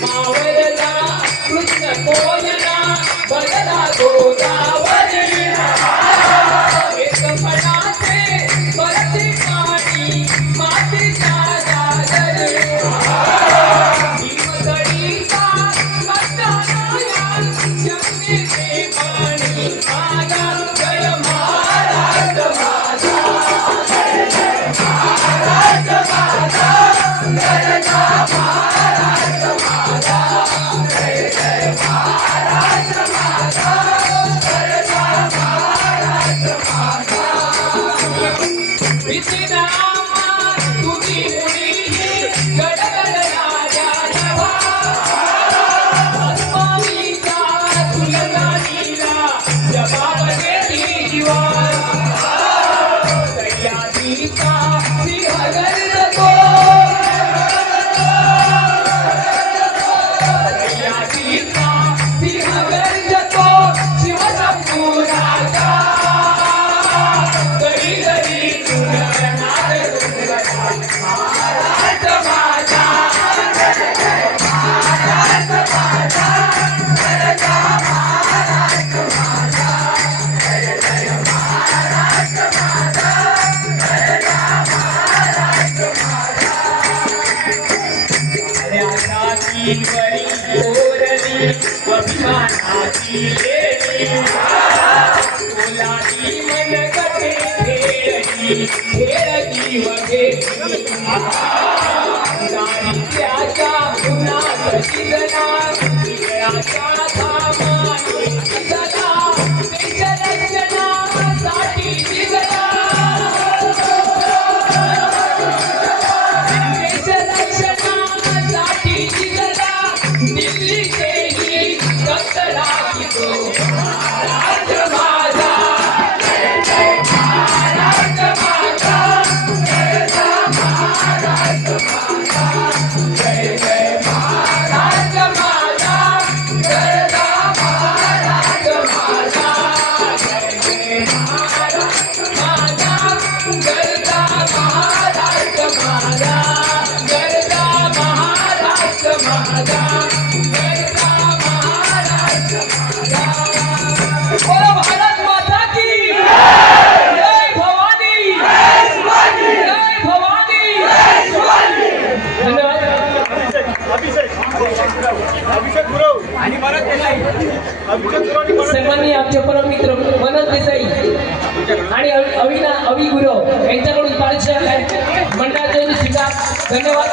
मावळला कृष्ण कोयना बदला गोदावरी एकपणाचे परती पाणी मातीचा दादर हिमदडीचा कट्टाया जमिनीचे पाणी माझा जय महाराज माझा महाराज माझा गरजा महाराज माझा जय जय महाराज माझा गरजा महाराज माझा विचिनामा तुझी मुली गडगड राजा नवा अस्मावीचा तुलनानीला जबाब देती जीवा सह्याद्रीचा सिंहगर्जतो सह्याद्रीचा सिंहगर्जतो शिवशंभू राजा घरी घरी तुझनाद तुझा महाराज माझा महाराज माझा गरजा महाराज माझा जय जय महाराज माझा गरजा महाराज माझा कार्याची वरी ओरली अभिमानाची लेली ओलादी मनगटे खेळली वगेली दारिद्र्याच्या गुणात जिजना विजयाच्या धामाने जिजना देशरक्षणासाठी जिजना देशरक्षणासाठी जिजना दिल्लीचेही रक्त राखितो महाराज माझा जय जय महाराज माझा गरजा महाराज माझा जय जय महाराज माझा गरजा महाराज माझा जय जय महाराज माझा गरजा महाराज माझा गरजा महाराज माझा गरजा महाराज माझा बोलो भारत माता की जय भवानी जय शिवाजी जय भवानी जय शिवाजी धन्यवाद अभिषेक गुरव आणि भरत देसाई सन्माननीय आमचे परममित्र मनोज देसाई आणि अवी गुरव यांच्याकडून पारितोषिक मंडळाचे स्वीकार धन्यवाद